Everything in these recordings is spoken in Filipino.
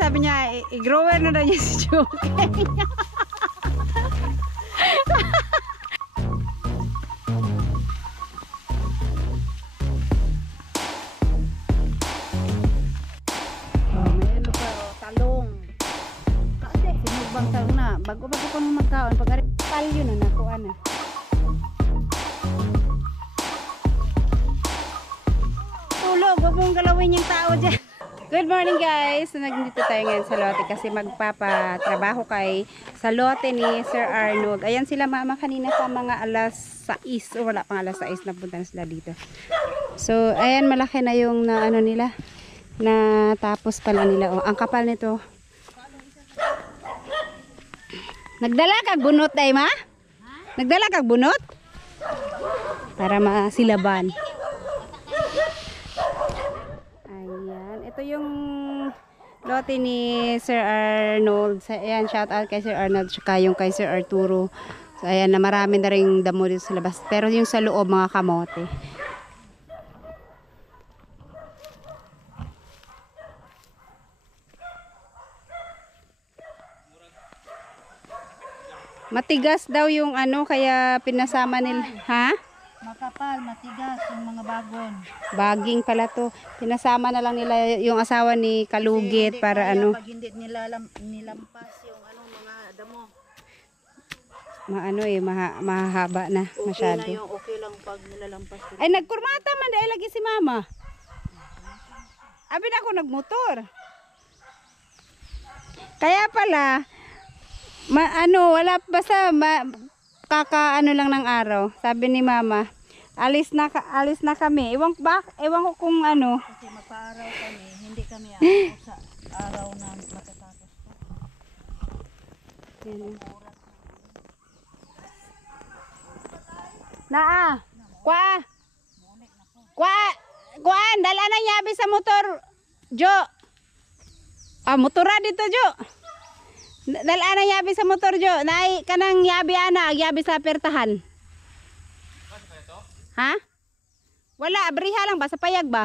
sabi niya, i-grower na daw niya si Chukeng. May ano pa, talong. Kasi, sinugbang talong na. Bago-bago ko nung magkaon. Pag palyo na nakuha na. Tulog, huwag mong galawin yung tao dyan. Good morning guys! So, nandito tayo ngayon sa lote kasi magpapatrabaho sa lote ni Sir Arnold. Ayan sila mama kanina pa mga alas 6 o wala pang alas 6 na punta na sila dito. So ayan malaki na yung na ano nila na tapos pala nila. Oh, ang kapal nito. Nagdala kag bunot day ma? Nagdala kag bunot? Para masilaban. Ito yung lote ni Sir Arnold. Ayan, shout out kay Sir Arnold tsaka yung kay Sir Arturo. So ayan na marami na rin damo dito sa labas. Pero yung sa loob mga kamote. Matigas daw yung ano kaya pinasama nila. Ha? Makapal, matigas yung mga bagon. Baging pala to. Pinasama na lang nila yung asawa ni Kalugit para ano. Pag hindi nilampas yung mga damo. Maano mahahaba na masyado. Okay na yung okay lang pag nilalampas. Ay nagkurmata man dahil lagi si mama. Abi na ako nagmotor. Kaya pala wala basta kakaano lang ng araw. Sabi ni mama, alis na kami. Ewan ko kung ano. Kasi magpa-araw kami, hindi kami sa araw na matatapos pa. Naa. Kuan, dala na yabi sa motor. Jo. Motora dito, Jo. Dala na yabi sa motor, Jo. Nay kanang yabi yabi sa pertahan. Ha? Wala, abriha lang ba sa payag ba?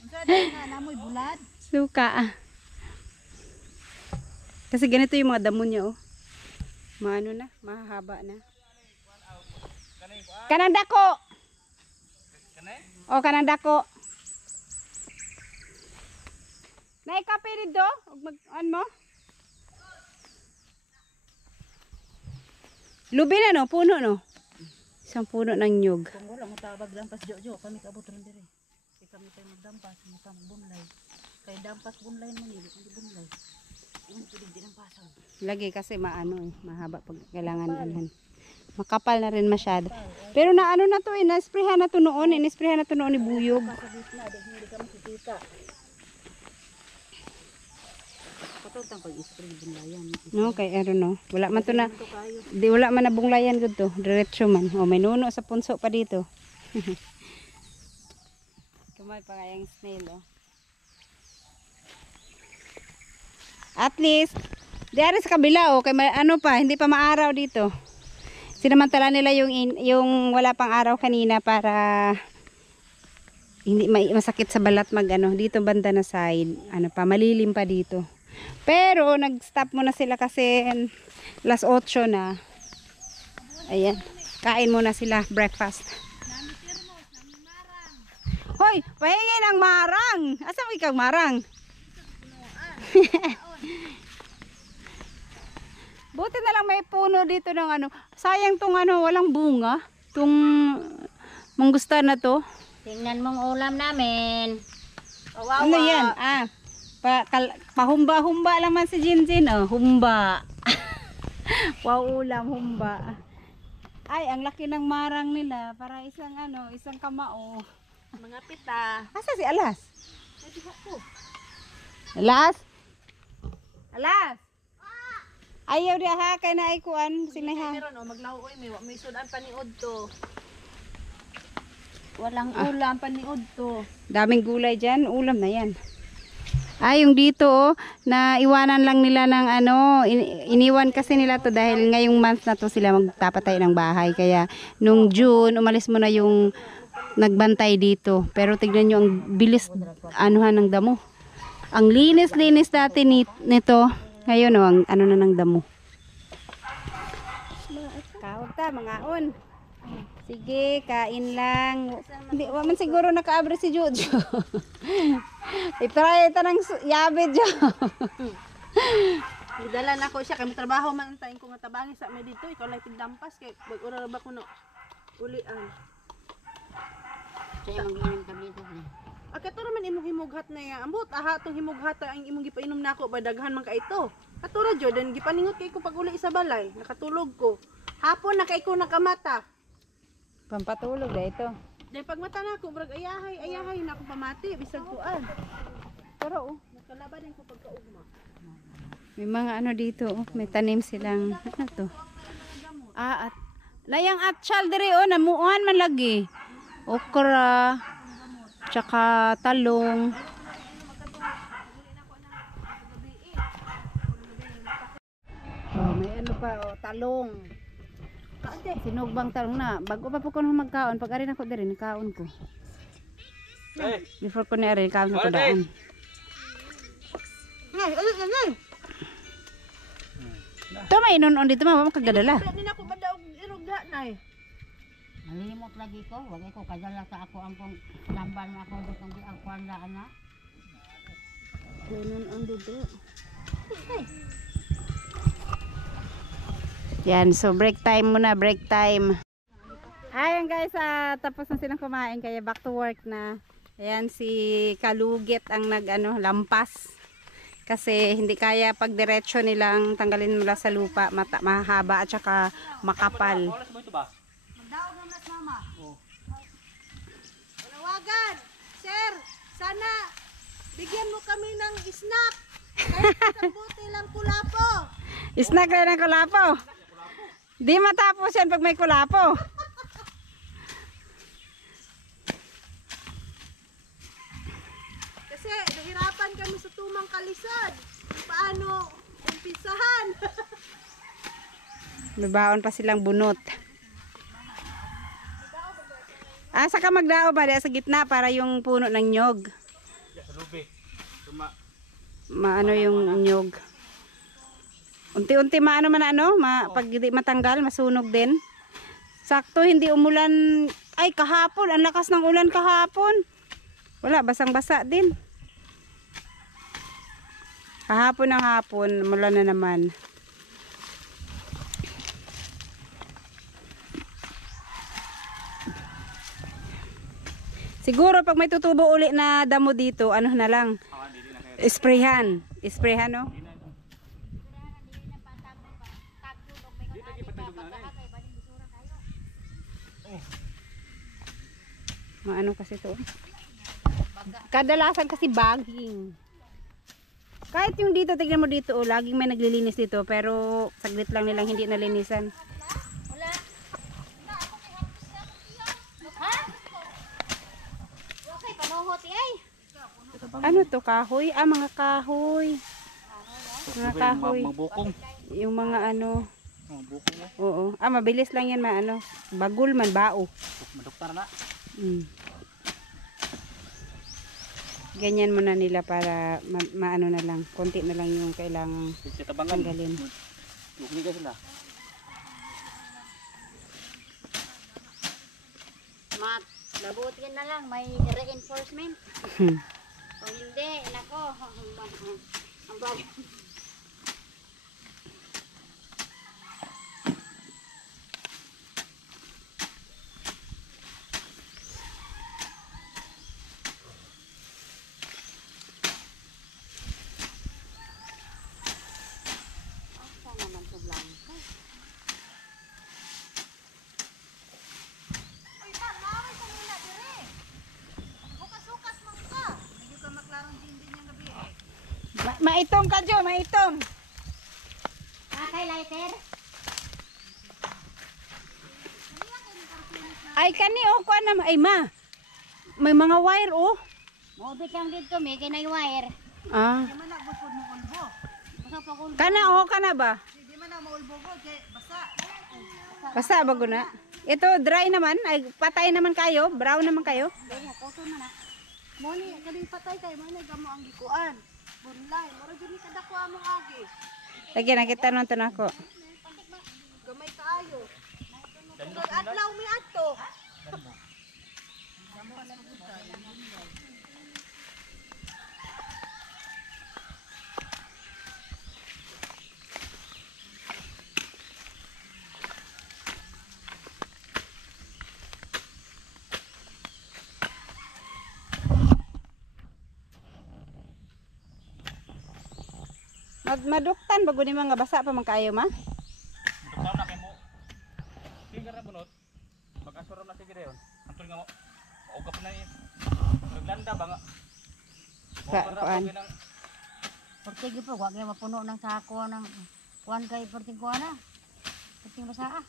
Unsa na namoy bulad? Suka. Kasi ganito yung mga damo niya, oh. Maano na, mahahaba na. Kanang dako. Oh, kanang dako. Nay kape dito, mag mo? Lubi na no, puno no. Isang puno ng nyug. Kung wala mo tabag dampas jojo, kami kaabot ron dire. Kay kami tay magdampas, mo tam bunlay. Kay dampas bunlay man hindi bunlay. Hindi ng pasaw. Lagi kasi maano mahaba pag kailangan dalhan. Makapal na rin masyado. Pero na ano na to na-sprayhan na to noon, in-sprayhan na to noon ni Buyog. Kasabit na, hindi ka makikita. Patutang ko i-spray bunlayan. No, kay no. Wala man to na. Wala man na bunglayan gud to. Diretso man. Oh, may nuno sa punso pa dito. Kamay pa kayang snail oh. At least diari sa kabila oh, kay may ano pa, hindi pa maaraw dito. Sinamantala nila yung wala pang araw kanina para hindi masakit sa balat dito banda na side. Ano pa, malilim pa dito. Pero nag-stop muna sila kasi alas 8 na. Ayan. Kain muna sila breakfast. Hoy, pahingi ng marang. Asa mo ikaw marang? Buti na lang may puno dito ng ano. Sayang tong walang bunga. Tong manggusta na to. Tingnan mong ulam namin. Kawawa. Ano yan? Pahumba-humba lang man si Jinjin. Oh, humba. Wow, ulam, humba. Ay, ang laki ng marang nila. Para isang kamao. Mga pita. Asa si Alas? Alas? Alas? Ayaw dia ha, kay na ikuan sinaha. Meron maglaw may sudan paniod to. Walang ulam paniod to. Daming gulay diyan, ulam na 'yan. Yung dito na iwanan lang nila ng iniwan kasi nila to dahil ngayong month na to sila magtapatay ng bahay. Kaya nung June umalis mo na yung nagbantay dito. Pero tignan nyo ang bilis ng damo. Ang linis-linis dati nito. Ngayon ang ano na ng damo. Kaon ta, mga on. Sige, kain lang. Hindi, waman siguro naka-abre si Jojo. I-try ito ng yabe, Jo. Idala na ko siya kay trabaho man tayo ko matabangin sa may dito ikaw lang tigdampas kay bag-ura ba ko no ulian. Kaya mag-inom kami dito. Kato naman imong himughat na ya. Ambot aha tong himughat ang imong gipainom nako ba daghan man ka ito. Katura Jordan gipaningot kay ko pag uli sa balay nakatulog ko. Hapon na kay ko nakamata. Pampatulog na ito. Dahil pag mata na ko brag ayahay na ako pamati bisag kuan. Pero nakalaban din ko pagkaugma. May mga ano dito, oh. May tanim silang, ano to? At, layang atsyal diri, oh, namuuhan man lagi. Okra, tsaka talong. Oh, may ano pa, oh, talong. Sinugbang talong na. Bago pa po ko nung magkaon, pag arin ako diri, nakaon ko. Before ko ni arin, nakaon ko daan. Ito may inon-on dito, mama, makagadala. Hindi na ako ba daw irugda na eh. Malimot lagi ko. Wag ko kadala sa ako ang kong lamban na ako doon kung ang kwarlaan na. Inon-on dito. Yan, so break time muna, break time. Ayan guys, tapos na silang kumain kaya back to work na. Ayan si Kalugit ang lampas. Kasi hindi kaya pag diretso nilang tanggalin mula sa lupa, mahaba at saka makapal. Panawagan! Sir, sana bigyan mo kami ng snack. Kahit isang buti lang kulapo. Snack rin ang kulapo. Di matapos yan pag may kulapo. Kasi nahirapan kami sa tumang kalisod. Paano umpisahan? May baon pa silang bunot. Saka magdao ba sa gitna para yung puno ng nyog. Maano yung nyog. Unti-unti maano man pag hindi matanggal, masunog din. Sakto hindi umulan. Ay kahapon, ang lakas ng ulan kahapon. Wala, basang-basa din. Kahapon ng hapon, mula na naman. Siguro pag may tutubo uli na damo dito, ano na lang? Sprayhan. Sprayhan, no? Maano kasi to? Kadalasan kasi bagging. Kahit yung dito, tignan mo dito, laging may naglilinis dito, pero saglit lang nilang hindi nalinisan. Ano to, kahoy? Mga kahoy. Mga kahoy. Yung mga ano. Oo. Mabilis lang yan, bagul man, bao. Maduktar na. Ganyan muna nila para maano na lang, konti na lang yung kailangang tanggalin. Bukni ka sila. Labutin na lang, may reinforcement. Kung hindi, nako, ang bagay. Maitom ka, Jo, maitom. Kay lighter? Ay, kani, kuha na, ay ma. May mga wire, Mobit lang dito, may kinay wire. Kana ba? Hindi man na maulbogo kay basa. Basta ba guna? Ito, dry naman, ay patay naman kayo, brown naman kayo. Moni, kaning patay kay mo gamo ang gikuan. Bunlay, mura jud ni kadako among agi. Lagi nakita nun to nako. Gamay kaayo. Tungod adlaw mi adto. Maduktan bago ni mga basa pa man kaayo ma. Doktor na kay mo. Sige ra bunot. Mag-asuro na sige dayon. Antol nga mo. Maugap na ni. Naglanda ba nga? Kuan. Portigi po, wag niya mapuno ng sako ng kuan kay porting kuan na. Porting basa ah.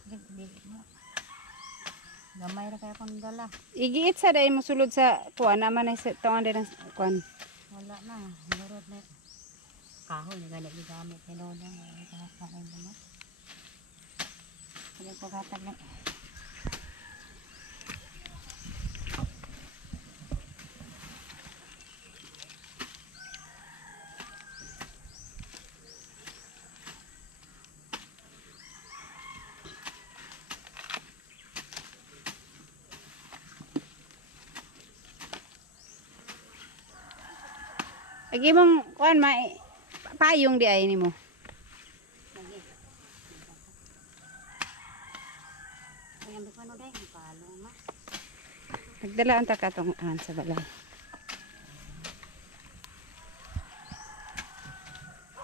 Gamay ra kay akong dala. Igiit sa dai mo sulod sa kuan naman ay sa tuon din ang kuan. Wala na, murot na. Kahoy na gani gigamit kay Dodong. Kakain mo na. Hindi ko katag na. Agi mong kuan ma payong di ay nimo. Ayan, di pa no day, palo ma. Nagdala ang takatong sa balay.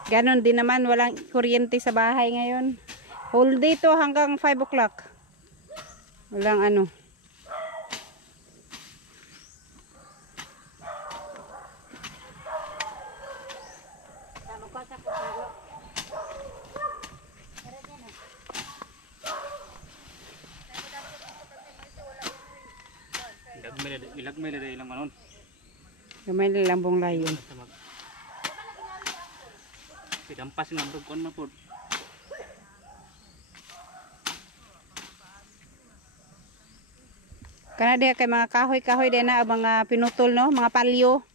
Ganon din naman, walang kuryente sa bahay ngayon. Whole day to hanggang 5 o'clock. Walang ano. Tama ko sa pagkalo. Ilagmay na ilang manon. Gamay na lang bong layon. Basta mag. Pidampas nga bro kon man pod. Kana diha kay mga kahoy-kahoy din na mga pinutol no, mga palyo.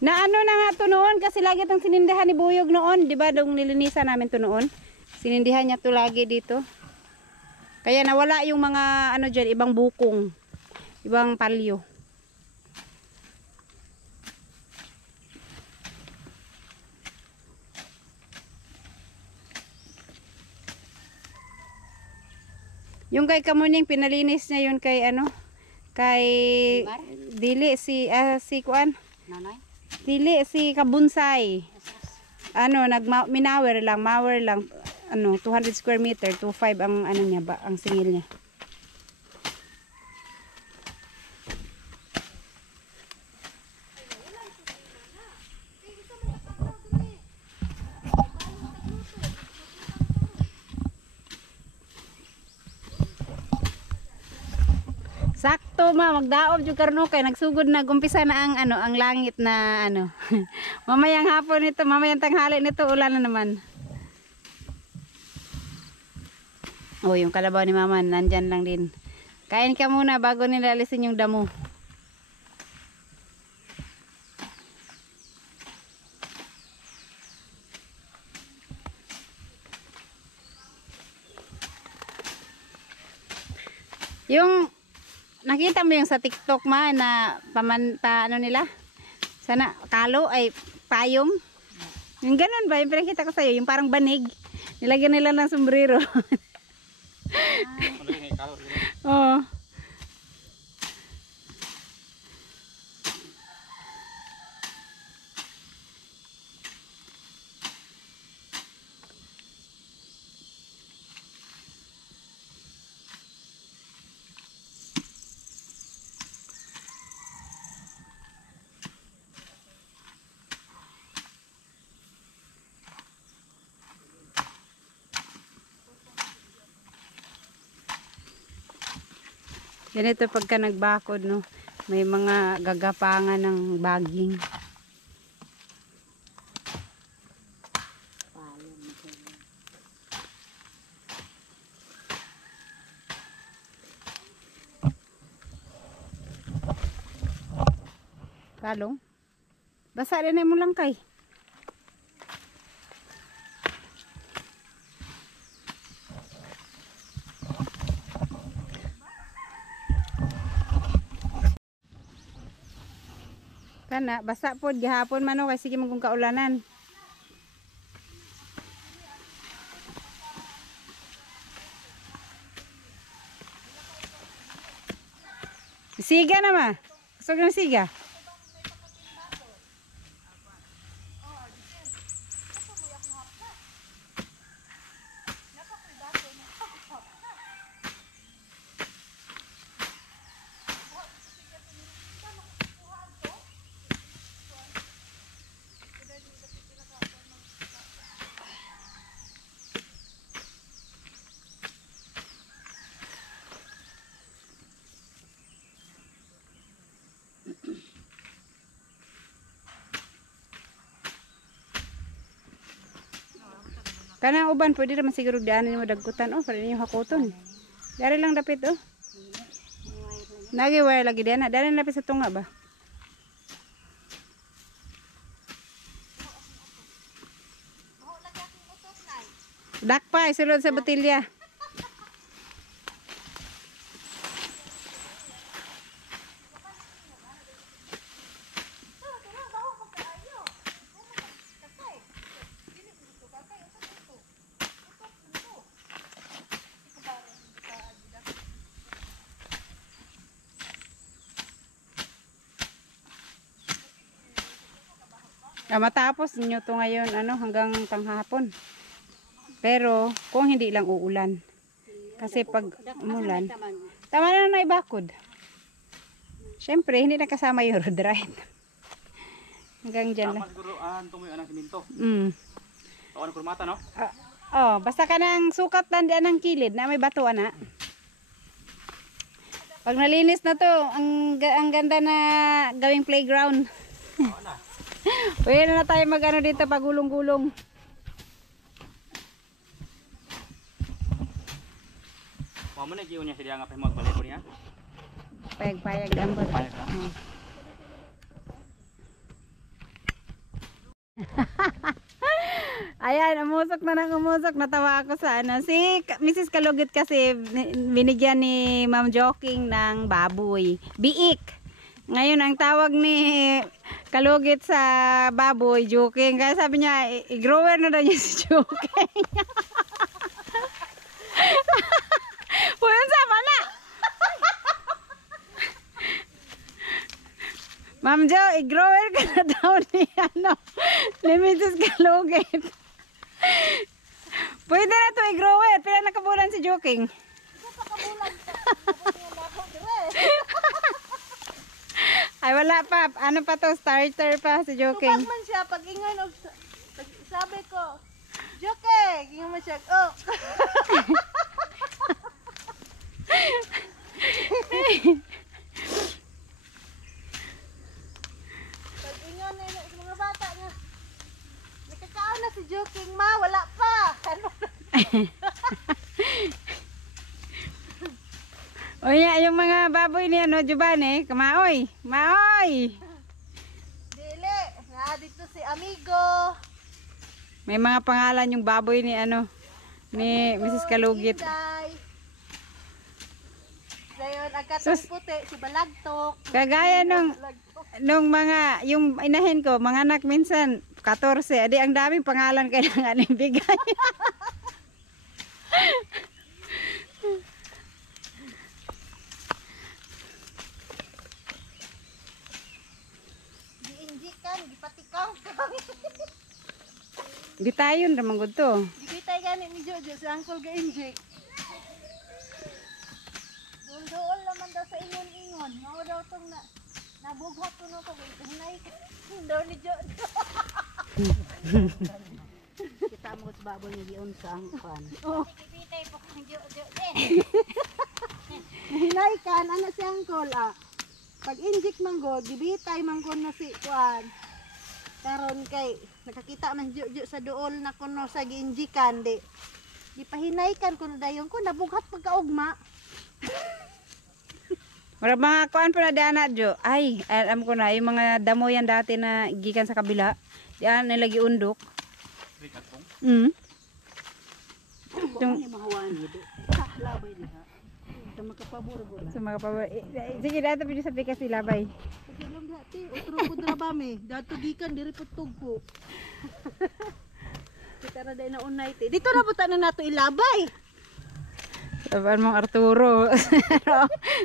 Na ano na nga to noon kasi lagi tong sinindihan ni Buyog noon, 'di ba? Dong nilinisan namin to noon. Sinindihan niya to lagi dito. Kaya nawala yung mga ano diyan, ibang bukong, ibang palyo. Yung kay Kamuning pinalinis niya yun kay ano? Kay dili si si kuan. Nanay? Dili si Kabunsay. Ano mower lang ano 200 square meter, 25 ang ano niya ba, ang singil niya. Sakto ma, magdaob jud karno kay nagsugod na gumpisa na ang ano, ang langit na ano. Mamayang hapon nito, mamayang tanghali nito ulan na naman. Oh, yung kalabaw ni Mama nandyan lang din. Kain ka muna bago nila alisin yung damo. Yung nakita mo yung sa TikTok ma na ano nila? Sana kalo ay payong. Yung ganun ba? Yung pinakita ko sa'yo, yung parang banig. Nilagyan nila ng sombrero. Oo. Ganito pagka nagbakod, no? May mga gagapangan ng baging. Talong. Basa rin mo lang kay. Kana, basa po gihapon man o, kay sige magkong kaulanan. Siga na ma. Gusto ng siga. Kanang uban pwede naman siguro daanan mo dagkutan oh para ninyo hakuton. Dari lang dapit oh. Nagi wire lagi diana, dari lapit sa tunga ba? Dakpa isulod sa botilya. Matapos ninyo to ngayon ano hanggang tanghapon. Pero kung hindi lang uulan. Kasi pag umulan, tama na na ibakod. Syempre hindi na kasama yung road ride. Hanggang dyan lang. Tama siguro tumoy anang siminto. Tawanan ko mata no? Basta ka nang sukat lang diyan ng kilid na may bato ana. Pag nalinis na to, ang ganda na gawing playground. Oo na. Pwede na tayo mag-ano dito pagulong-gulong. Mamo na giyon niya siya nga pa magbalay ko niya. Payag-payag ambot. Payag ka. Ayan, umusok. Natawa ako sa ano. Si Mrs. Kalugit kasi binigyan ni Ma'am Joking ng baboy. Biik. Ngayon, ang tawag ni Kalugit sa baboy, Joking. Kaya sabi niya, i-grower na daw niya si Joking. Puyon sama na. Ma'am Jo, i-grower ka na daw ni Mrs. Kalugit. Pwede na to i-grower. Pila nakabulan si Joking? Ay wala pa. Ano pa to? Starter pa si Joking. Tupag man siya, pag ingon og sabi ko, Joke! Ingon man siya, oh! Pag ingon na sa mga bata nga, nakakaon na si Joking, ma, wala pa! Ano? O ya, yung mga baboy ni ano, Giovanni, kamaoy. Maoy! Dili, nga dito si Amigo. May mga pangalan yung baboy ni ano, ni Mrs. Kalugit. Inday. Dayon, agkat Sus. puti, si Balagtok. Kagaya Balagtok. nung mga, yung inahin ko, mga anak minsan, 14. Adi, ang daming pangalan kailangan ibigay. Giinjikan, gipatikaw. Bitayon ramang gud to. Gipitay gani ni Jojo, si Uncle ga-injik. Dool naman daw sa ingon-ingon. Mao daw tong nabughat ko no kag hinay daw ni Jojo. Kita mo sa baboy ni giun sa angkan. Oh, Ibitay po kang Jojo. hinay kan ana si Uncle ah. Pag injik man go, gibitay man ko na si kuan. Karon kay nakakita man Jojo sa duol na kuno sa giinjikan di. Gipahinaykan ko na dayon ko nabughat pagkaugma. Mga kuan pa na dana Jo. Ay, alam ko na yung mga damo yan dati na gikan sa kabila. Diyan nila giundok. Rikat pong. Mm. Yung mahawan gid. Labay diha. Sa makapaburo-buro. Sa mga sige dato pwede sa pikas sila bay. Pagilom dati, utro ko drabame. Dato gikan diri putugpo. Kita ra day na unay ti. Dito na buta na nato ilabay. Sabihan mong Arturo.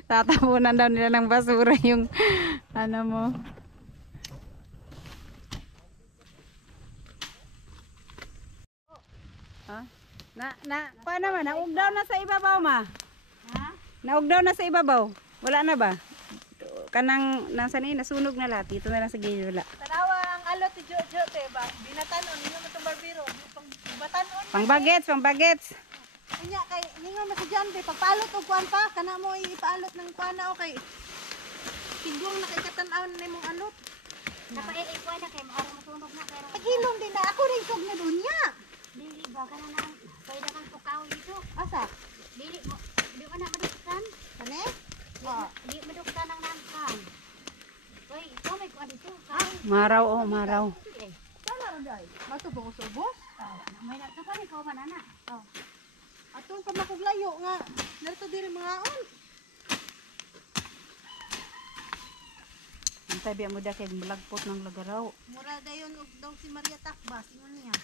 Tatapunan daw nila ng basura yung ano mo. Ha? Paano man? Naugdaw na sa ibabaw ma? Ha? Naugdaw na sa ibabaw? Wala na ba? Kanang nasa ni nasunog na lahat. Dito na lang sa gilid wala. Tanawa ang alot ti Jojo te ba. Binatanon ninyo mo tong barbero. Pang batanon. Pang bagets. Anya kay ningon mo sa jambe pagpalot og kuan pa kana mo ipaalot ng kuana okay. Tigong na kay katan-aw nimong alot. Napait ay kuha na kay maarong matunog na pero Pagilom din na ako rin sog na dunya. dili ba ka na nang pwede kang tukaw dito. Asa? Dili mo di ka na maduktan. Kani? Di maduktan ang nangkan. Uy, ikaw may kuha dito. Maraw oh, maraw. Sana ra day. Mato ba ko subos? May nagkapan ikaw ba nana? Oh. Atong pa makuglayo nga narto diri mga on. Antay biya mo da kay malagpot ng lagaraw. Mura dayon og daw si Maria Takbas ingon niya.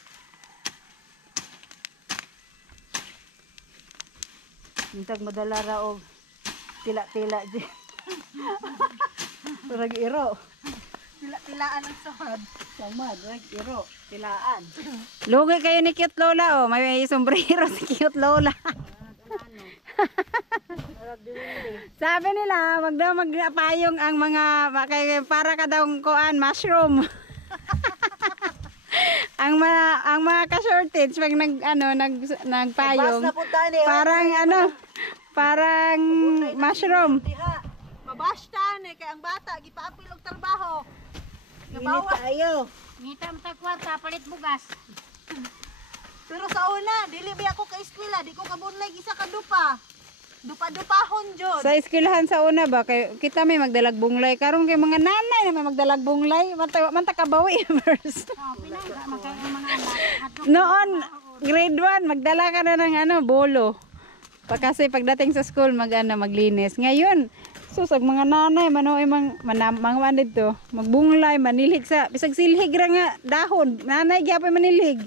Intag madala ra og tila-tila di. Turag iro. Tila-tilaan ang sahad. Samad, rag iro, tilaan. Lugi kayo ni cute Lola oh, may sombrero si cute Lola. Sabi nila, wag daw magpayong ang mga para ka daw kuan mushroom. ang mga ka-shortage pag nagpayong. Parang mushroom. Diha. Mabasta ni kay ang bata gipaapil og trabaho. Gabawa Ayo. Ngita mo ta kwarta palit bugas. pero sa una dili ba ako ka eskwela, di ko kabunlay isa ka dupa. Dupa-dupahon jud. Sa eskwelahan sa una ba kay kita may magdalag bunglay karon kay mga nanay na may magdalag bunglay man ta kabawi first. Oh, pinangga magkay ang mga anak. Noon grade 1 magdala ka na ng bolo. Kasi pagdating sa school maglinis. Ngayon susag mga nanay manoy mga dito magbunglay manilhig sa bisag silhig ra nga dahon. Nanay gyapon manilhig.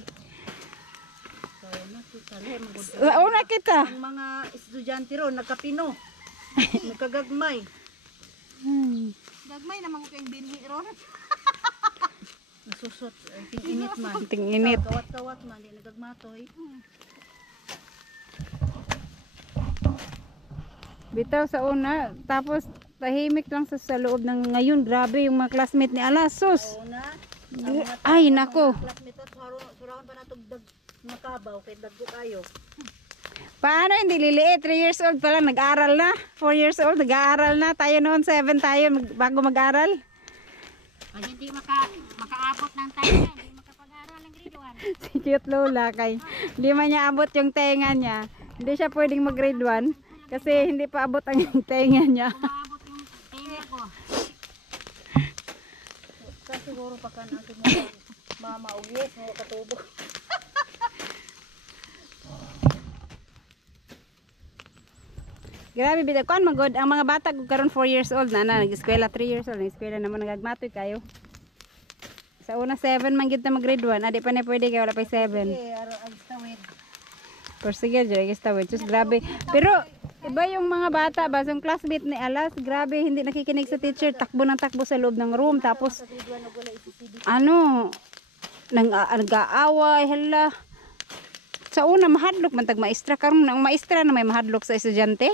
Una kita. Ang mga estudyante ron nagkapino. Nagkagagmay. Gagmay naman ko kayong binhi ron. Nasusot, ting-init man. Ting-init. Kawat-kawat man, di nagagmatoy. Bitaw sa una, tapos tahimik lang sa loob ng ngayon. Grabe yung mga classmate ni Alasos. Una, Ay, nako. classmate at surahon pa natog mga kabaw kay dagko kayo. Paano hindi liliit? 3 years old pa lang, nag-aral na. 4 years old, nag-aaral na. Tayo noon, 7 tayo bago mag-aral. Pag hindi makaabot ng tayo, hindi makapag-aral ng grade 1. Si cute Lola, kay hindi man niya abot yung tenga niya. Hindi siya pwedeng mag-grade 1 kasi hindi pa abot ang tenga niya. Maabot yung tenga ko. Kasi siguro pa kan ang mga mama og yes mo katubo. Grabe bitaw kon magod ang mga bata kung karon 4 years old na nag-eskwela 3 years old, nag-eskwela naman nagagmatoy kayo. Sa una 7 man gyud na mag-grade 1, adi pa na pwede kay wala pa 7. Aro ang tawid. Sige, just tawid. Just grabe. Pero iba yung mga bata ba, yung classmate ni Alas, grabe hindi nakikinig sa teacher, takbo ng takbo sa loob ng room tapos nag-aaway, hala. Sa una mahadlok man tag maestra karon ang maestra na may mahadlok sa estudyante.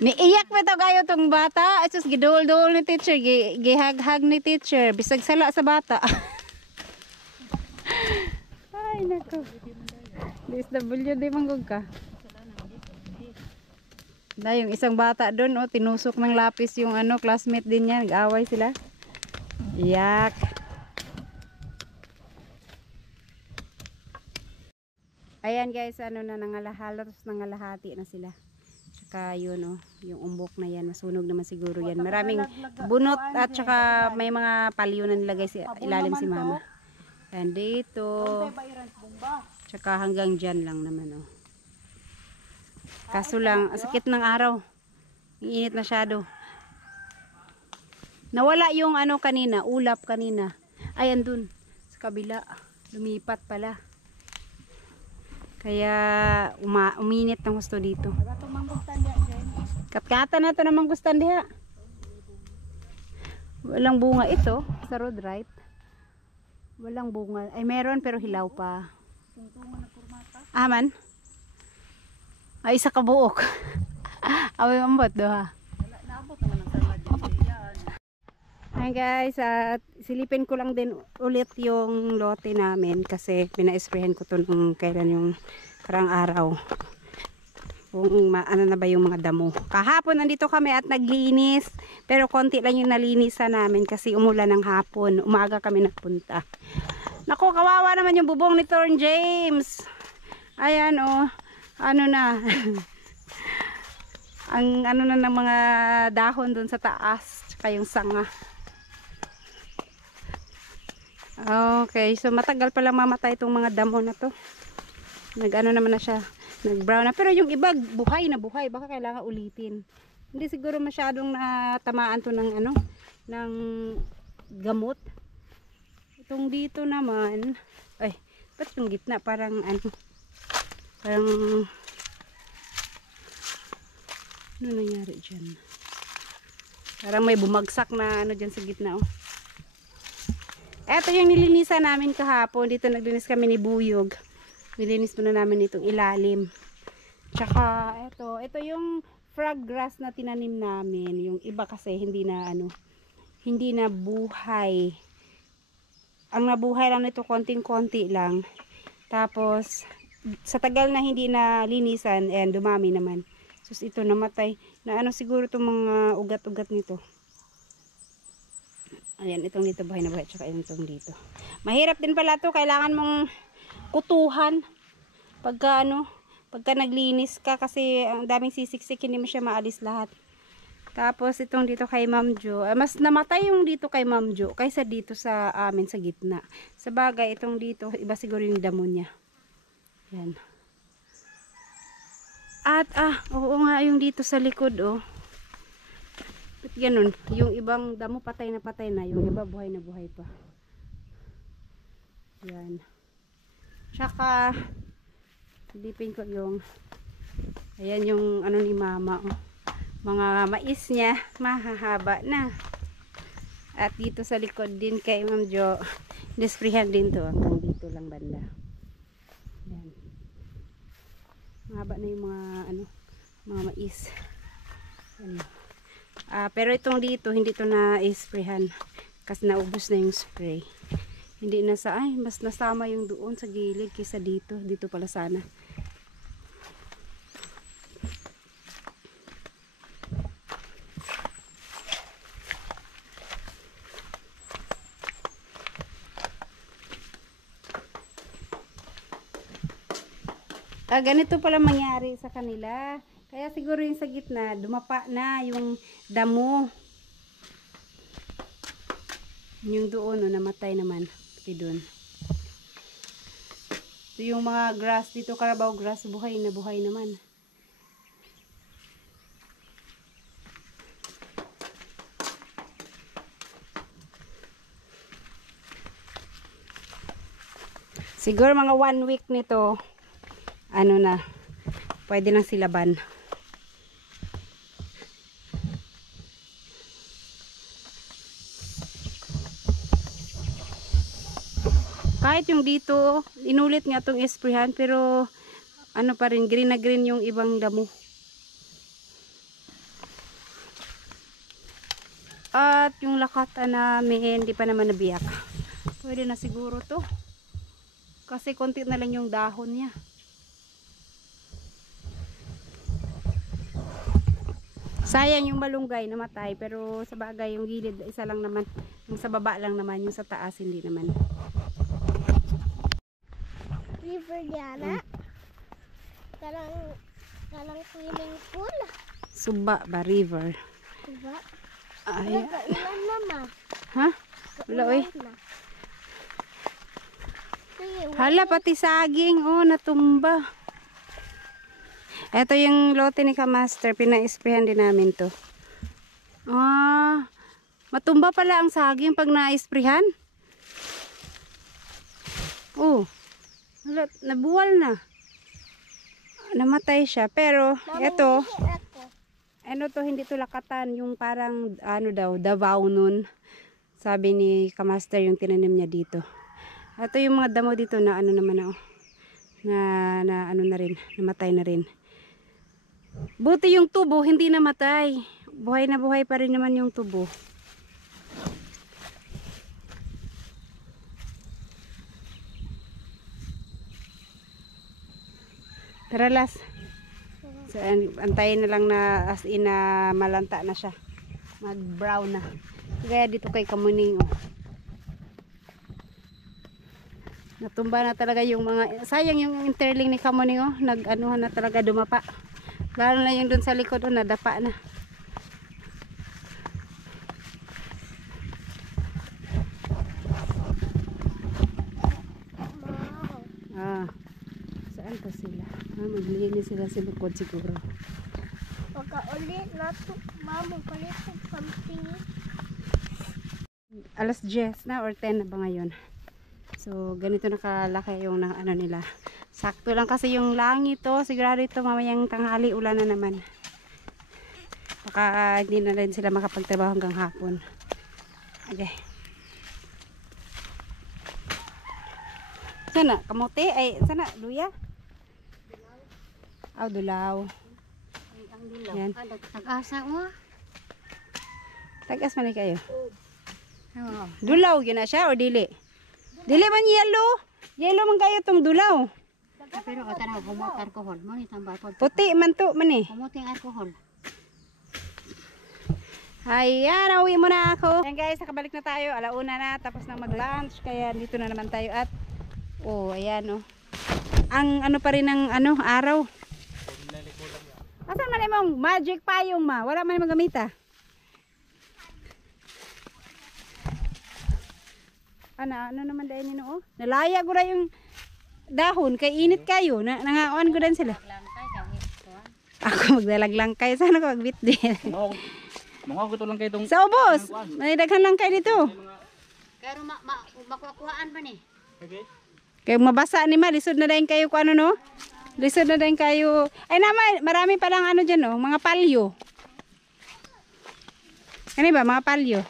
Niiyak pa taw kayo tong bata. Asus gidol-dol ni teacher, gihag-hag ni teacher bisag sala sa bata. Ay nako. DSWD manggug ka. Na yung isang bata doon oh, tinusok ng lapis yung classmate din niya, nag-away sila. Iyak. Ayan guys, na halos nangalahati na sila. Saka yun oh, yung umbok na yan, masunog naman siguro yan. Maraming bunot at saka may mga palyo na nilagay sa ilalim si mama. And dito, tsaka hanggang dyan lang naman oh. Kaso lang, ang sakit ng araw. Ang init masyado. Nawala yung ano kanina, ulap kanina. Ay, andun. Sa kabila. Lumipat pala. Kaya uminit ng gusto dito. Katkatan na ito namang gustan diha. Walang bunga ito sa road right. Walang bunga. Ay meron pero hilaw pa. Aman. Ay isa ka buok. Away mambot do ha. Hi guys, at silipin ko lang din ulit yung lote namin kasi pina-sprayan ko to nung kailan yung karang araw. Kung ano na ba yung mga damo. Kahapon nandito kami at naglinis, pero konti lang yung nalinisan namin kasi umulan ng hapon. Umaga kami nagpunta. Naku, kawawa naman yung bubong ni Thorn James. Ayan oh, ano na. Ang ano na ng mga dahon dun sa taas, tsaka yung sanga. Okay, so matagal pala mamatay itong mga damo na to. Nag-ano naman na siya, nag-brown na. Pero yung iba, buhay na buhay. Baka kailangan ulitin. Hindi siguro masyadong natamaan to ng ano, ng gamot. Itong dito naman, ay, ba't yung gitna? Parang ano, parang, ano nangyari dyan? Parang may bumagsak na ano dyan sa gitna, oh. Eto yung nilinisan namin kahapon. Dito naglinis kami ni Buyog. Nilinis muna namin itong ilalim. Tsaka ito yung frog grass na tinanim namin. Yung iba kasi hindi na ano, hindi na buhay. Ang nabuhay lang nito konting-konti lang. Tapos sa tagal na hindi na linisan, and dumami naman. So ito namatay. Na ano siguro itong mga ugat-ugat nito. Ayan, itong dito buhay na buhay, tsaka itong dito. Mahirap din pala to, kailangan mong kutuhan pagka ano, pagka naglinis ka kasi ang daming sisiksik, hindi mo siya maalis lahat. Tapos itong dito kay Ma'am Jo, mas namatay yung dito kay Ma'am Jo kaysa dito sa amin sa gitna. Sa bagay, itong dito, iba siguro yung damo niya. Yan. At oo nga yung dito sa likod oh. Ganun, yung ibang damo patay na, yung iba buhay na buhay pa. Yan. Tsaka silipin ko yung ayan yung ano ni mama, oh. Mga mais niya mahahaba na. At dito sa likod din kay Ma'am Jo, nisprihan din to hanggang dito lang banda. Yan. Mahaba na yung mga ano, mga mais. Yan. Pero itong dito, hindi to na-sprayhan kasi naubos na yung spray. Hindi na sa, ay, mas nasama yung doon sa gilid kaysa dito. Dito pala sana. Ganito pala mangyari sa kanila. Kaya siguro yung sa gitna, dumapa na yung damo. Yung doon, oh, namatay naman. Pati doon. So, yung mga grass dito, Carabao grass, buhay naman. Siguro mga 1 week nito, ano na, pwede nang silaban. Kahit yung dito, inulit nga itong esprehan, pero ano pa rin, green na green yung ibang damo. At yung lakata namin, hindi pa naman nabiyak. Pwede na siguro to. Kasi konti na lang yung dahon niya. Sayang yung malunggay, namatay. Pero sa bagay, yung gilid, isa lang naman. Yung sa baba lang naman, yung sa taas, hindi naman. River Diana. Karang Kalang swimming pool. Suba ba river? Diba? Ay, Ilan naman. ha? Wala oy. Hala, pati saging, oh, natumba. Ito yung lote ni Kamaster, pina-sprayhan din namin to. Ah, matumba pala ang saging pag na-sprayhan. Oh, hala, nabuwal na. Namatay siya, pero ito, ano to, hindi to lakatan, yung parang, ano daw, Davao nun. Sabi ni Kamaster yung tinanim niya dito. Ito yung mga damo dito na ano naman oh, na ano na rin, namatay na rin. Buti yung tubo hindi namatay. Buhay na buhay pa rin naman yung tubo. Tara Las. So, antayin na lang na as in na malanta na siya. Mag brown na. Gaya dito kay Kamuning oh. Natumba na talaga yung mga, sayang yung interling ni Kamuning oh, nag-anuhan na talaga, dumapa. Lalo na yung dun sa likod oh, nadapa na. Ah, saan pa sila? Ah, maglinis sila sa likod siguro. Pagka-ulit na ito, mamo, palit of something. Alas 10 na or 10 na ba ngayon? So, ganito nakalaki yung ano nila. Sakto lang kasi yung langit to. Sigurado ito mamayang tanghali ulan na naman. Baka hindi na rin sila makapagtrabaho hanggang hapon. Okay. Sana, kamote? Ay, sana, luya? Aw, dulaw. Ang dilaw. Yan. Nag-asa mo. Tagas man kayo. Oo. Dulaw, yun na siya o dili? Dili man yellow. Yellow man kayo tong dulaw. Pero kata na gumot alcohol mo ni tambay po. Puti man to man eh. Gumuting alcohol. Ayan, uwi muna ako. Ayan guys, nakabalik na tayo. Alauna na, tapos na mag-lunch. Kaya dito na naman tayo at oh, ayan oh. Ang ano pa rin ng ano, araw. Asan man imong magic payong ma? Wala man magamita. Ano naman dahil nino oh. Nalaya ko na yung dahon kay init kayo. Nangakuan ko din sila. Langkay kami. Ako magdalaglang kayo. Sana ko magbit din. Mga ko lang kayo itong... Sa ubos. May daghan lang kayo dito. Pero makukuhaan ba ni? Okay. Kaya mabasa ni ma. Lisod na din kayo kung ano no. Lisod na din kayo. Ay naman, marami palang ano dyan no. Mga palyo. Ano ba? Mga palyo.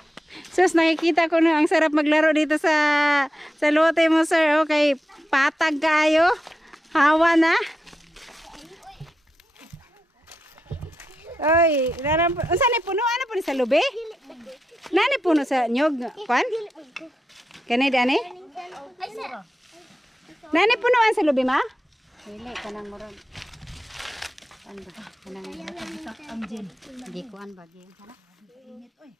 Sus, nakikita ko na ang sarap maglaro dito sa lote mo sir. Okay, patag kayo. Hawa na. Oy, saan ni puno? Ano po ni sa lube? Nani puno sa nyog? Kwan? Kanay dani? Nani punuan sa lube ma? Dili kanang moron. Ano ba? Kanang amjin. Di ko an ba di sana.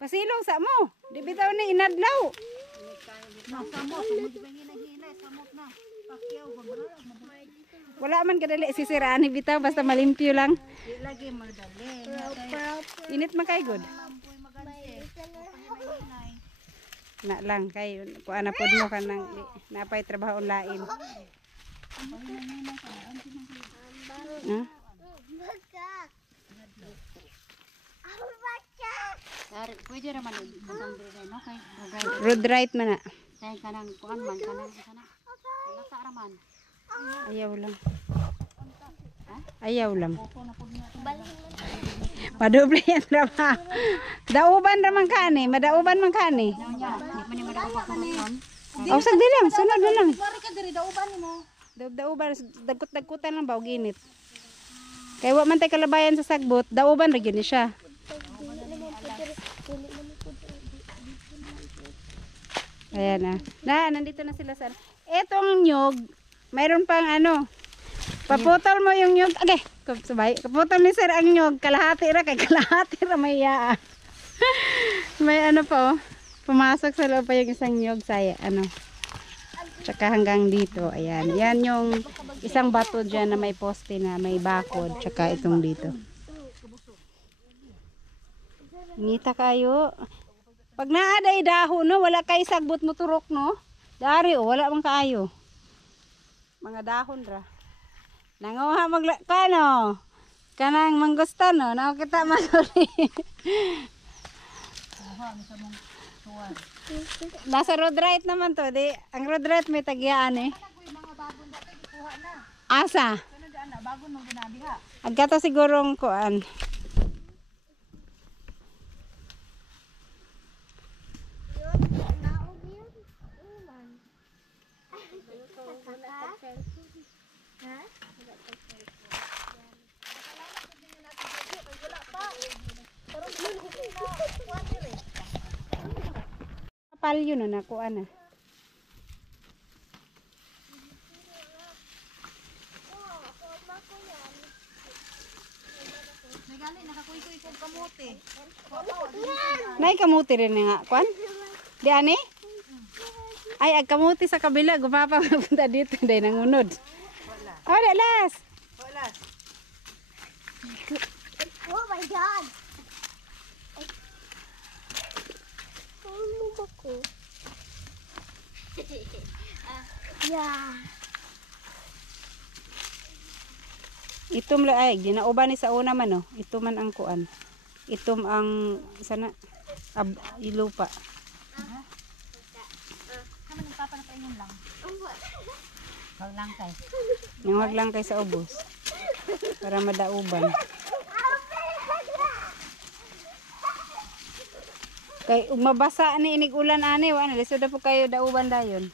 Pasilong sa mo. Di bitaw ni inadlaw. Samot, sumod ba hina-hina, samot na. Pakyaw ba? Wala man kadali sisiraan ni bitaw basta malimpyo lang. Di lagi madali. Init man kay good. Na lang kay kuan na pud mo kanang napay trabaho lain. Ha? Dari pwede ra man butang dire no kay Road right man na. kay kanang kuan man kanang sana. Nasa ra man. Ayaw lang. Ayaw lang. Madoble yan trabaho. Dauban raman kani, madauban man kani. Di man ni madako pagkuhan. Aw sagdi lang, sunod na lang. Mari ka diri dauban nimo. Dauban, dagkut-dagkutan lang ba og init. Kay wa man tay kalabayan sa sagbot, dauban ra gyud ni siya. Ayan na. Nandito na sila sa... Etong nyog, mayroon pang ano, paputol mo yung nyog. Okay, sabay. Kaputol ni sir ang nyog, kalahati ra kay kalahati ra may yaa. May ano pa oh. Pumasok sa loob pa yung isang nyog saya ano. Tsaka hanggang dito, ayan. Yan yung Isang bato dyan na may poste na may bakod. Tsaka itong dito. Ngita kayo. Pag naaday dahon, no, wala kay sagbot mo turok, no? Dari, oh, wala man kaayo. Mga dahon ra. Nanguha kano? Kanang manggusta, no? Nakakita maguli. Nasa road right naman to. Di, ang road right may tagyaan eh. Asa? Agkata sigurong kuan. Kapal yun na kuan na. Nay kamuti rin nga kuan? Di ani? Ay ag kamuti sa kabila gumapa punta dito dai nangunod. Wala. Las. Wala. Oh my God! Ano ba ko? Yeah. Itom la ay ginauban ni sa una man, no. Ito man ang kuan. Itom ang sana ilupa. Wag lang kay. Nang wag lang kay sa ubos. Para madauban. Kay ug mabasa ni inig ulan ani wa na lisod na po kayo dauban dayon.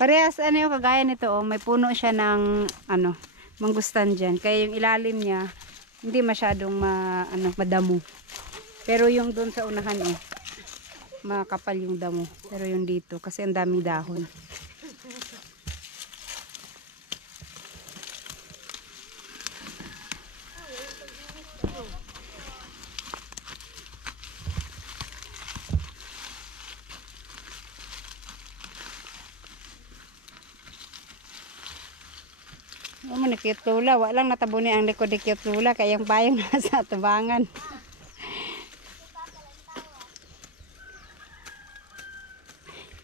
Parehas ano yung kagaya nito, oh, may puno siya ng ano, mangustan diyan. Kaya yung ilalim niya hindi masyadong madamo. Pero yung doon sa unahan makapal yung damo. Pero yung dito kasi ang daming dahon. Ano ni cute lula, wa lang natabuni ang likod ni cute lula kay yung bayang nasa tubangan.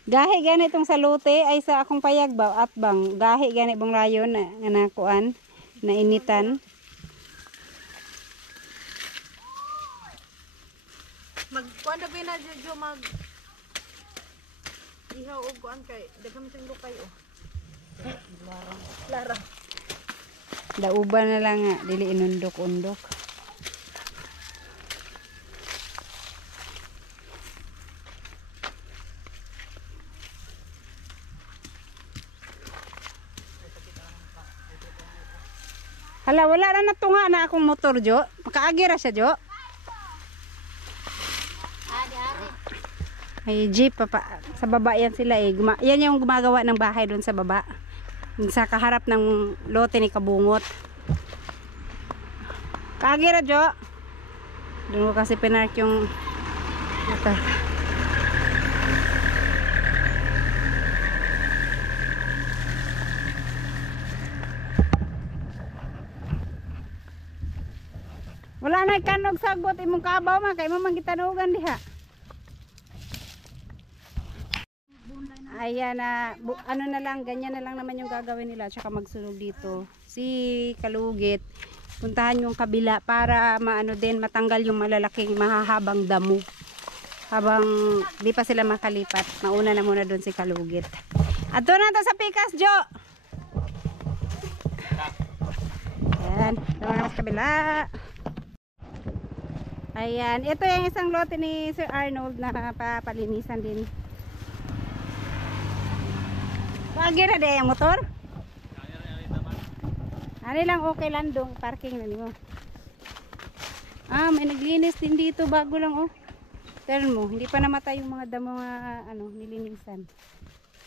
Gahi gani itong salute ay sa akong payag ba at bang gahi gani bang rayon na nakuan na initan. Magkuan na na Jojo mag ihaw og kuan kay daghang tinggo kayo. Lara. Dauban na lang nga dili inundok-undok. Hala, wala na natunga na akong motor, Jo. Makaagira siya, Jo. Ay, jeep, papa. Sa baba yan sila eh. Yan yung gumagawa ng bahay doon sa baba. Sa kaharap ng lote ni Kabungot. Kaagira, Jo. Doon ko kasi pinark yung motor. Wala na ikanog sagbot imong kabaw man kay mamang gitanugan diha. Ayan na ano na lang ganyan na lang naman yung gagawin nila tsaka magsunog dito. Si Kalugit puntahan yung kabila para maano din matanggal yung malalaking mahahabang damo. Habang di pa sila makalipat, mauna na muna doon si Kalugit. Ato na to sa pikas, Jo. Ayan, doon na sa kabila. Ayan, ito yung isang lote ni Sir Arnold na papalinisan din. Pagira de yung motor? Ano lang okay lang dong parking na mo. Ah, may naglinis din dito bago lang oh. Tignan mo, hindi pa namatay yung mga damo nga nilinisan.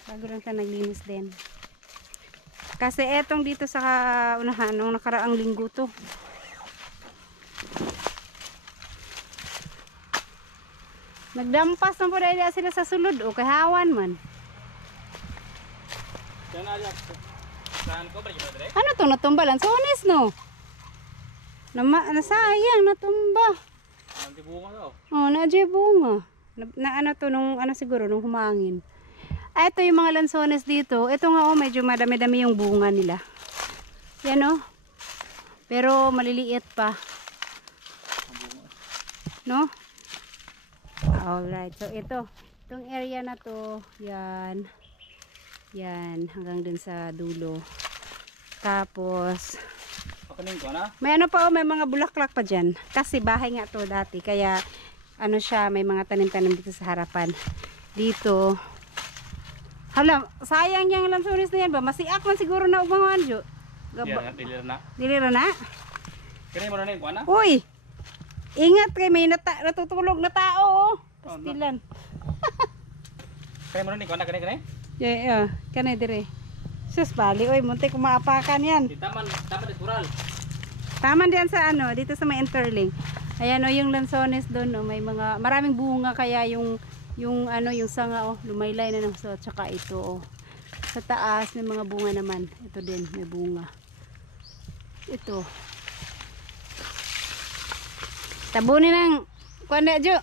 Bago lang siya naglinis din. Kasi etong dito sa unahan nung nakaraang linggo to. Nagdampas na po dahil sila sa sulod o kahawan man. Diyan na aja. Saan ko ba dito dire? Ano to natumba lansones no? Nasayang natumba. Nanti bunga daw. Oh, na-adjay bunga. Ano to nung ano siguro nung humangin. Ay, ito yung mga lansones dito. Ito nga oh, medyo madami-dami yung bunga nila. Yan oh. Pero maliliit pa. No? Alright. So ito, itong area na to, yan. Yan, hanggang dun sa dulo. Tapos Pakanin ko na. may ano pa oh, may mga bulaklak pa dyan. Kasi bahay nga to dati. Kaya ano siya, may mga tanim-tanim dito sa harapan. Dito. Hala, sayang yung lansones na yan ba? Masiak man siguro na ubangan jo. Diyan dilir na. Dilira na. Kani mo na ning ko na. Uy! Ingat kay may natutulog na tao oh. Pastilan. Kani mo na ning ko na kani. Yeah, kanay dire. Sus bali oy, muntik ko maapakan yan. Di taman natural. Taman diyan sa ano, dito sa may interling. Ayan oh, yung lansones doon oh, may mga maraming bunga kaya yung ano, yung sanga oh, lumaylay na so tsaka ito oh. Sa taas may mga bunga naman. Ito din may bunga. Ito. Tabunin ng kuanda jo.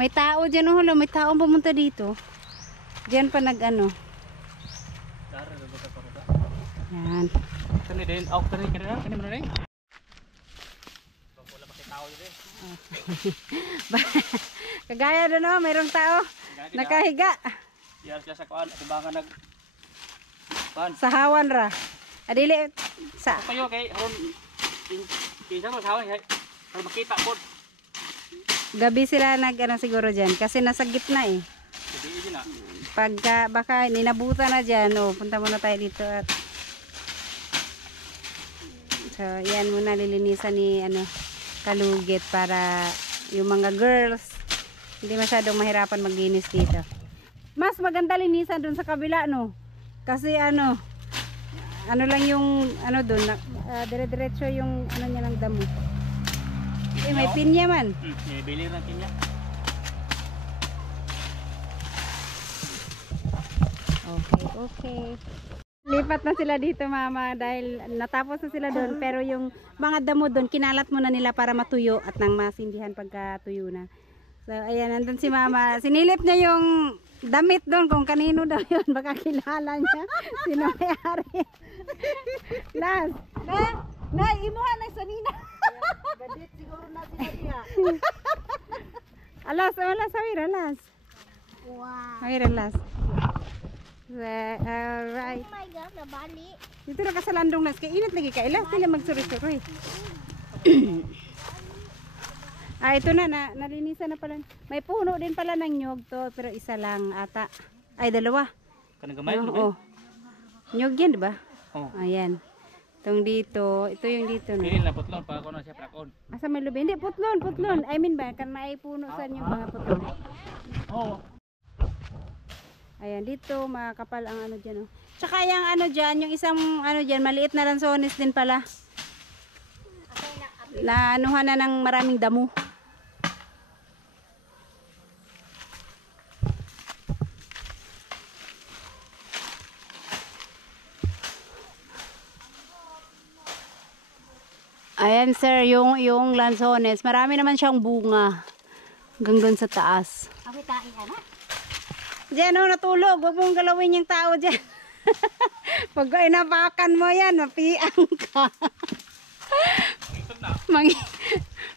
May tao diyan oh, may tao pumunta dito. Diyan pa nag ano. Dar do ka pa. Yan. Kani din out kani kani mo na ning. Wala pa kay tao dire. Kagaya doon oh, mayroong tao nakahiga Diyan sila sa kuan, tibangan nag kuan. sa hawan ra. Adili sa Kayo kay haron kinsa mo sawan kay para makita pod. gabi sila nag ano siguro diyan kasi nasa gitna eh. Di na. Pagka baka ninabutan na diyan, oh, punta muna tayo dito at so yan muna lilinisan ni ano Kalugit para yung mga girls hindi masyadong mahirapan maglinis dito. Mas maganda linisan dun sa kabila no. Kasi ano lang yung ano dun dire-diretso yung ano niya ng damo. Eh may pinya man. Bili ra kinya. Okay. Lipat na sila dito mama dahil natapos na sila doon pero yung mga damo doon kinalat muna nila para matuyo at nang masindihan pagka tuyo na. So ayan nandun si mama. Sinilip niya yung damit doon kung kanino daw yun. Baka kilala niya. Sino may-ari. Las. Na imuha na sa nina. Gadit siguro na sila diha. Alas, sawir, alas. Wow. Sawir, alas. Alright. Oh my God, nabali. Dito na ka sa landong nas. Kaya inat lagi ka. Ilas sila magsuri-suri. Ito na, nalinisan na pala. May puno din pala ng nyog to. Pero isa lang ata. Ay, dalawa. Kanang gamay Oo. Nyog yan, di ba? Oh. Ayan. Itong dito. Ito yung dito. No? Pili na putlon pa ako na siya prakon. Asa may lubi? Hindi, putlon. I mean ba? Kan may puno sa yung mga putlon. Oh. Ayan, dito makakapal ang ano dyan. Oh. Tsaka yung ano dyan, yung isang ano dyan, maliit na lansones din pala. Na anuhan na ng maraming damo. Ayan sir, yung lansones, marami naman siyang bunga. Hanggang doon sa taas. Ako tain ana. Diyan oh, natulog. Huwag mong galawin yung tao dyan. Pag inapakan mo yan, mapiang ka.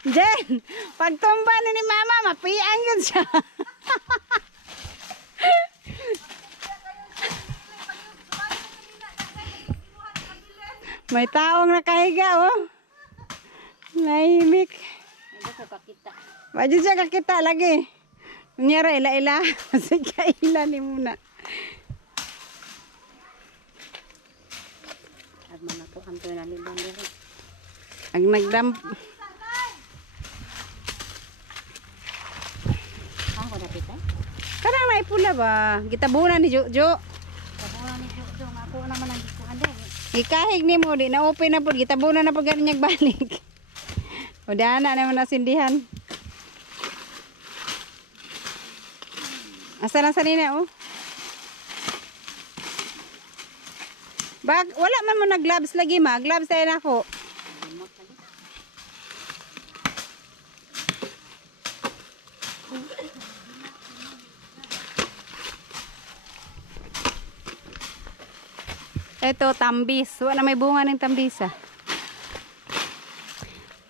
Jen, pag tumba na ni mama, mapiang yun siya. May taong nakahiga oh. Nahimik. Ito ko kakita. Wajud siya kakita lagi. Kunyara ila-ila. Kasi kaila ni muna. At mga to ang to na libang diri. Ang nagdamp. Ako na pita. Karang naipula ba? Gitabunan ni Jojo. Kabuha ni Jojo ako naman ang gikuan diri. Gikahig ni mo. Di na-open na po. Gitabunan na po ganyan balik. O dana naman nasindihan. Asa lang sa nina, oh. Wala man mo na gloves lagi, ma. Gloves tayo na ako. Ito, tambis. Wala may bunga ng tambis, ah.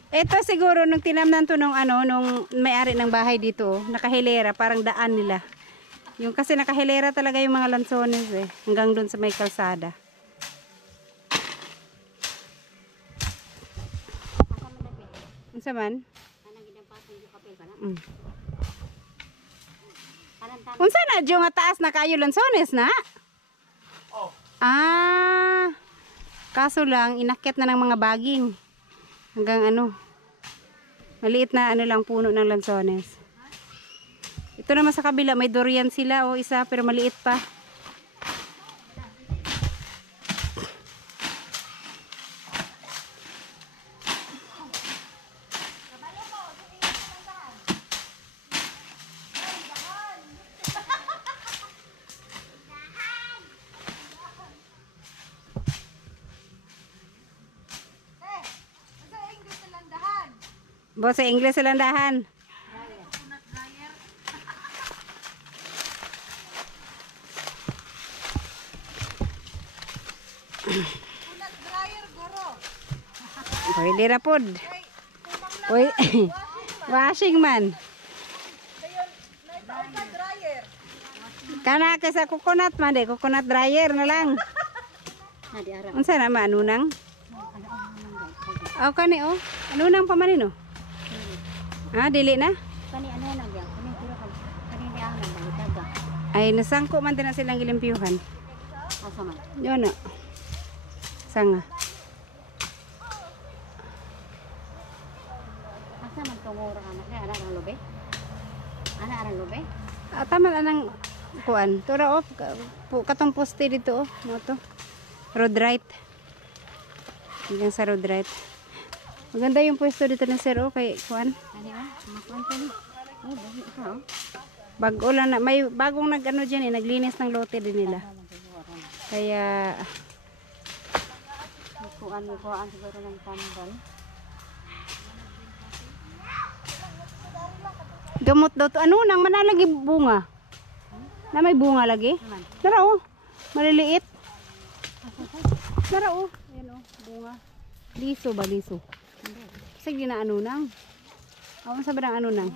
Ito siguro nung tinamnan to nung may-ari ng bahay dito, oh, nakahilera, parang daan nila. Yung kasi nakahilera talaga yung mga lansones eh, hanggang doon sa may kalsada. Unsa man? Mm. Unsa na jo nga taas na kayo lansones na? Oh. Ah. Kaso lang inakyat na ng mga baging. Hanggang maliit na lang puno ng lansones. Ito naman sa kabila may durian sila o isa pero maliit pa. Bo sa English sa landahan. Pwede ra pod. Uy, washing man. Kana ka sa coconut man de, coconut dryer na lang. Unsa na manunang? Aw kani oh. Anunang pa man no? Ah, dili na? Kani ano na diyan? Kani puro kani di ang nagitaga. Ay nasangko man din na silang gilimpyuhan. Asa man? Yun na. Sanga. Asa man tungura anak kay anak ang lobe? Anak ang lobe? Tama anang kuan. Tura katong poste dito mo to. Road right. Hanggang sa road right. Maganda yung pwesto dito na sir kay kuan. Ani oh, makwento ni. Oh, dali ka oh. Bago lang na may bagong diyan naglinis ng lote din nila. Kaya Kuan siguro ng tambal. gamot daw to. Ano nang manalagi bunga? Na may bunga lagi? Tara oh. Maliliit. Tara oh. Ayan oh, bunga. Liso ba liso? Sige na nang. Awan sa barang nang.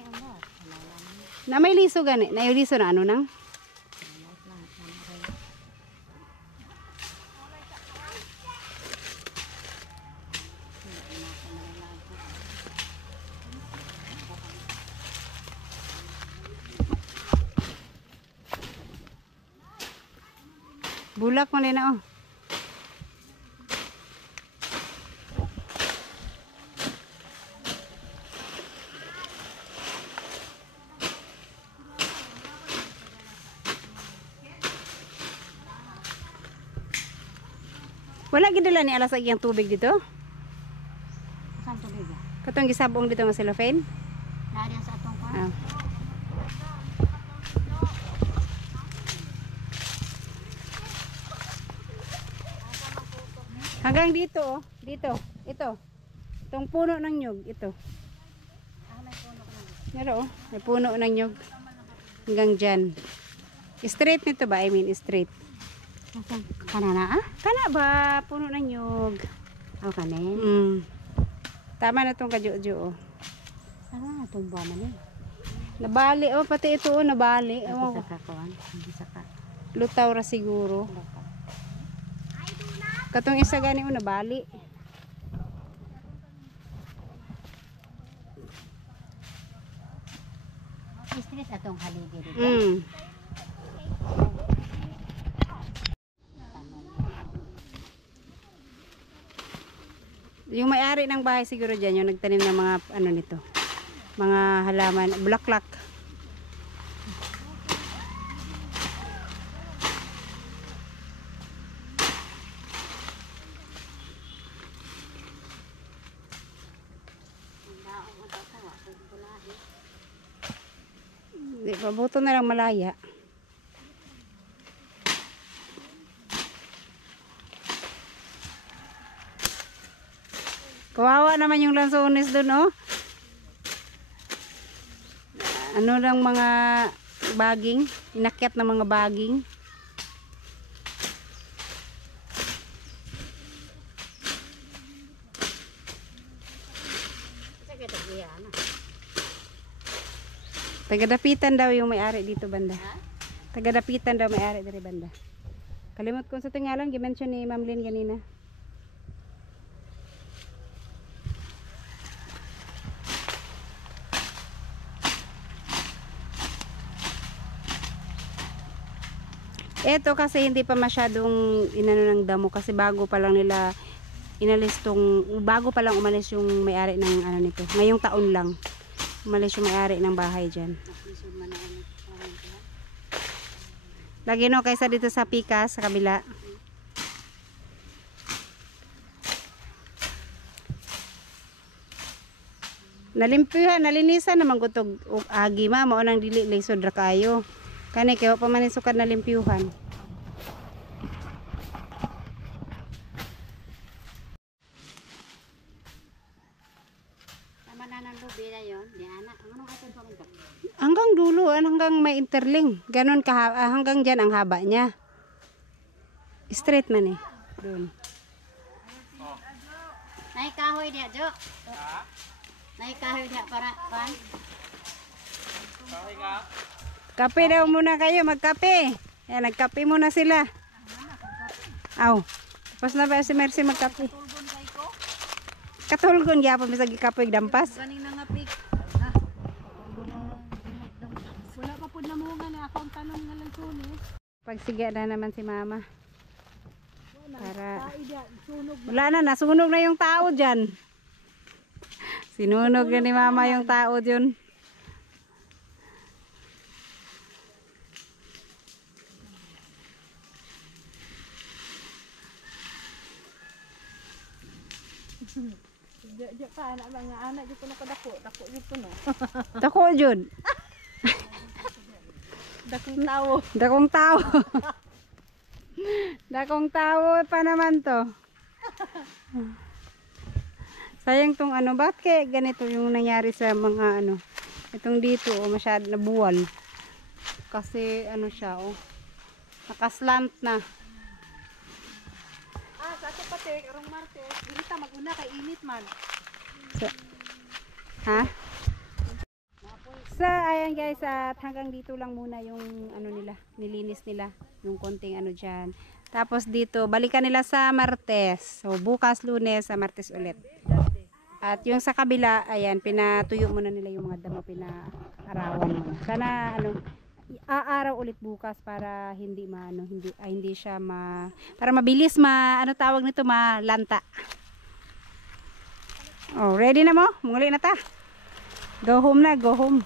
Na may liso gani. Na yung liso na nang. Bulak mo na oh. Wala gidala ni alas agyang tubig dito. Saan tubig? Katong gisabong dito nga cellophane. Naari sa atong kuan. Ah. Hanggang dito oh, dito. Ito. Itong puno ng nyug, ito. Meron oh, may puno ng nyug. Hanggang diyan. Straight nito ba? I mean straight. Kanana ah? Kana ba puno ng nyug? Aw kanin. Tama na tong kadyo-dyo oh. Sana tumba man eh. Nabali oh, pati ito oh, nabali. Ewan ko. Sa kakuan, sa ka. Lutaw ra siguro. Katong isa gani oh, nabali. Stress atong haligi dito. Yung may-ari ng bahay siguro dyan, yung nagtanim ng mga nito. Mga halaman, bulaklak. Di, pabuto na lang malaya. Kawawa naman yung lansones dun, oh. Ano lang mga baging, inakyat na mga baging. Tagadapitan daw yung may-ari dito banda. Tagadapitan daw may-ari dito banda. Kalimot ko sa tingalan, gimension ni Ma'am Lynn ganina. Ito kasi hindi pa masyadong inano ng damo kasi bago pa lang nila inalis bago pa lang umalis yung may-ari ng ano nito. Ngayong taon lang umalis yung may-ari ng bahay diyan. Lagi no kaysa dito sa Pikas sa kabila. Nalimpihan, nalinisan naman gutog agi ma mao nang dili lisod ra kayo. Kani kayo pa man sukad na limpyuhan. Tama na ng lubi na yun. Di anak. Ano ka ito pa? Hanggang dulo, hanggang may interling. Ganon hanggang dyan ang haba niya. Straight man eh. Doon. Naikahoy niya, Jo. Naikahoy niya para pan. Kahoy nga. Kape daw muna kayo, magkape. Ayan, nagkape muna sila. Aw, tapos na ba si Mercy magkape? Katulgon gyapon bisag gikapoy dampas. Ganing na nga pig. Wala pa pud na mo nga na akong tanong nga lang sunis. Pagsiga na naman si Mama. Para Sunog. wala na, nasunog na yung tao dyan. Sinunog na ni Mama yung tao dyan. Diya pa anak mga anak dito na kadako. Dako dito no. Dako dyan. Dakong tao. Dakong tao. Dakong tao pa naman to. Sayang tong ano, bakit kaya ganito yung nangyari sa mga ano. Itong dito, oh, masyado na buwal. Kasi ano siya, oh. Nakaslant na. Sa ato pati, karong Martes, dilita maguna kay init man. So, ha? So, ayan guys, at hanggang dito lang muna yung ano nila, nilinis nila, yung konting ano dyan. Tapos dito, balikan nila sa Martes. So, bukas Lunes, sa Martes ulit. At yung sa kabila, ayan, pinatuyo muna nila yung mga damo, pinaarawan muna. Sana, ano, aaraw ulit bukas para hindi maano, hindi siya para mabilis ano tawag nito, malanta. Oh, ready na mo? Muli na ta. Go home na, go home.